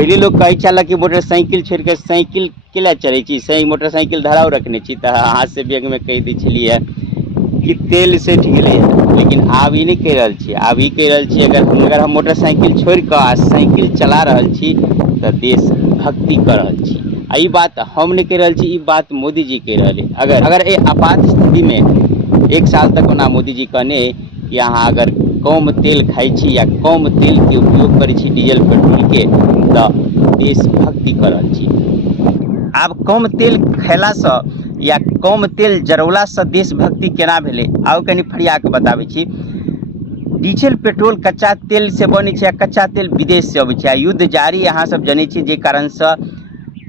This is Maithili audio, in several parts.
पहले लोग कहे चला कि मोटरसाइकिल छोड़ के साइकिल केला चले छी, मोटरसाइकिल धराव रखने छी तो हाथ से बैग में कह दी छलिए कि तेल सेठ गेले है। लेकिन आब ई नहीं कह रहल छी, आब ई कह रहल छी अगर हम मोटरसाइकिल छोड़ के आ साइकिल चला रहल छी तो देश भक्ति कर रहल छी। आ ई बात हम नहीं कह रहल छी, ई बात मोदी जी कह रहे। अगर ये आपात स्थिति में 1 साल तक ओना मोदी जी कहने कि अहाँ अगर कम तेल खाई छी या कम तेल के उपयोग करै छी डीजल पेट्रोल के तो देश भक्ति कर रहल छी। आब कम तेल खैला से या कम तेल जरौला से देशभक्ति केना भेलै आउ कनि फरिया के बताबै छी। डीजल पेट्रोल कच्चा तेल से बनै छै, कच्चा तेल विदेश से अबै छै। युद्ध जारी अहाँ सब जनै छी, जे कारण से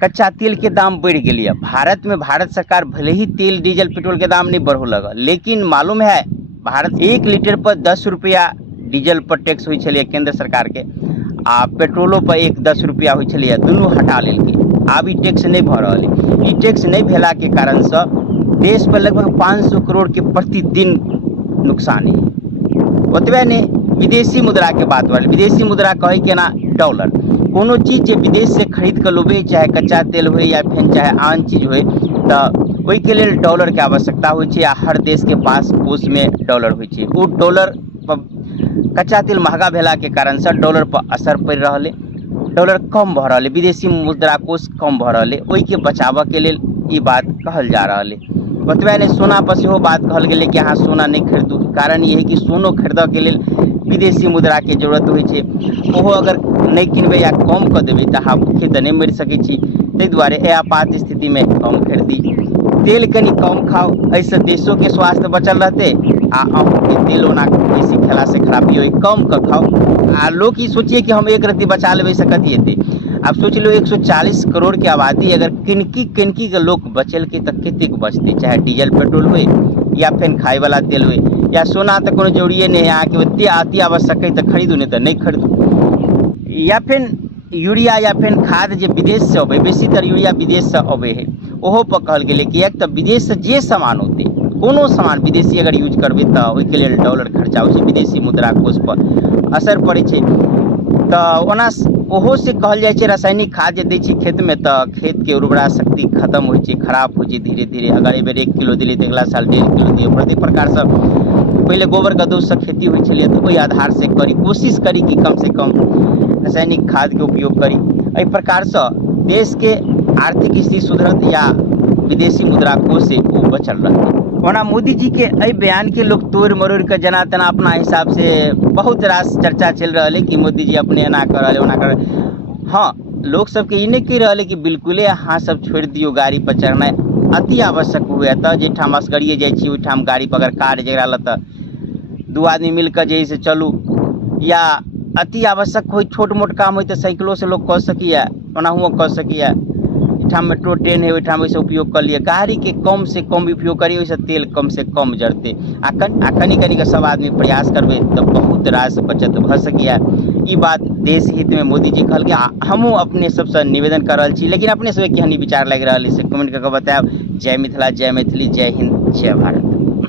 कच्चा तेल के दाम बढ़ गेलै है। भारत में भारत सरकार भले ही तेल डीजल पेट्रोल के दाम नहीं बढ़ो लगा, लेकिन मालूम है भारत 1 लीटर पर 10 रुपया डीजल पर टैक्स होइ छलै केंद्र सरकार के, आ पेट्रोलो पर 10 रुपया होइ छलै, दुनू हटा लेलकै। आब ई टैक्स नहीं भ रहल है। ई टैक्स नहीं भेला के कारण से देश पर लगभग 500 करोड़ के प्रतिदिन नुकसान है। ओतबे नहीं, विदेशी मुद्रा के बात बढ़ल। विदेशी मुद्रा कहे के ना डॉलर। कोनो चीज जे विदेश से खरीद के लोबे, चाहे कच्चा तेल हो या फिर चाहे आन चीज हो, तो ओहि के लेल डॉलर के आवश्यकता होइ छै। आ हर देश के पास कोष में डॉलर होइ छै। ओ डॉलर कच्चा तेल महंगा भेला के कारण से डॉलर पर असर पड़ रहा है, डॉलर कम भ रहा है, विदेशी मुद्रा कोष कम भ रहा है। ओहि के बचाव के लेल ई बात कहल जा रहा है। ओतबे नहीं, सोना पर सेहो बात कहल गेलै कि अहाँ सोना नहीं खरीदू। कारण ये है कि सोनो खरीदे के लेल विदेशी मुद्रा के जरूरत होइ छै। ओहो अगर नहीं किनबै या कम कऽ देबै तऽ अहाँ भूखे तऽ नहीं मरि सकै छी। ताहि दुआरे एहि आपात स्थिति में कम खरीदी, तेल कनि कम खाओ, ऐसे देशों के स्वास्थ्य बचल रहते। आ अहूँके तेल ओना बेसी खेला से खराबी हो, कम के खाओ। आ लोग ई सोचिए कि हम एक रत्ती बचा लेबै से कथी हेतै। अब सोच लो 140 करोड़ के आबादी अगर किनकी के लोग बचेलकै तऽ कतेक बचतै, चाहे डीजल पेट्रोल हो या फिर खाए वाला तेल हो या सोना, तो कोनो जरूरिए नहीं है अहाँके ओते अति आवश्यक है तो खरीदू, नहीं तो नहीं खरीदू। या फिर यूरिया या फिर खाद जे विदेश से अबै, बेसीतर यूरिया विदेश से अबै है, ओहो पर कहल गेलै कि एक तो विदेश से जे सामान होते, कोनो सामान विदेशी अगर यूज करबै तो ओहिके लेल डॉलर खर्चा होइ छै, विदेशी मुद्रा कोष पर असर पड़ै छै। तो ओना ओहो से कहल जाइ छै रासायनिक खाद जे दै छी खेत में तो खेत के उर्वरा शक्ति खत्म होइ छै, खराब होइ छै धीरे धीरे। अगर एहि बेर 1 किलो दिले तो अगला साल 1.5 किलो दियौ। प्रति प्रकार से पहले गोबर गदौज से खेती होइ छलै, तो ओहि आधार से करी, कोशिश करी कि कम से कम रासायनिक खाद के उपयोग करी। एहि प्रकार से देश के आर्थिक स्थिति सुधरत या विदेशी मुद्रा कोष से वो बचल रहते। ओना मोदी जी के एहि बयान के लोग तोड़ मरोड़ के जना तना अपना हिसाब से बहुत रास चर्चा चल रहा है कि मोदी जी अपने एना कर रहे ओना कर। हाँ, लोग सबके ई नहीं कह रहा है कि बिल्कुले अहाँ सब छोड़ दियो गाड़ी पर चढ़नाइ, अति आवश्यक हुए तो जेठाम असगरिए जाइ छी ओहिठाम गाड़ी पर अगर कार जकरा लग तो 2 आदमी मिलकर जे से चलू, या अति आवश्यक हो छोट मोट काम हो तो साइकिलों से लोग कह सकिए, ओनाहुओ कह सकिए। ठाम मेट्रो ट्रेन है ओहिठाम वैसे उपयोग कर लिए, गाड़ी के कम से कम उपयोग करिए, वैसे तेल कम से कम जरते। आ कनी कनी के सब आदमी प्रयास करबे तो बहुत रास बचत भ सकिए। ई बात देश हित में मोदी जी कहल के हमहूँ अपने सबसे निवेदन कर रहा छी। लेकिन अपने सब केहन विचार लग रहा है से कमेंट करके बताएब। जय मिथिला, जय मैथिली, जय हिंद, जय भारत।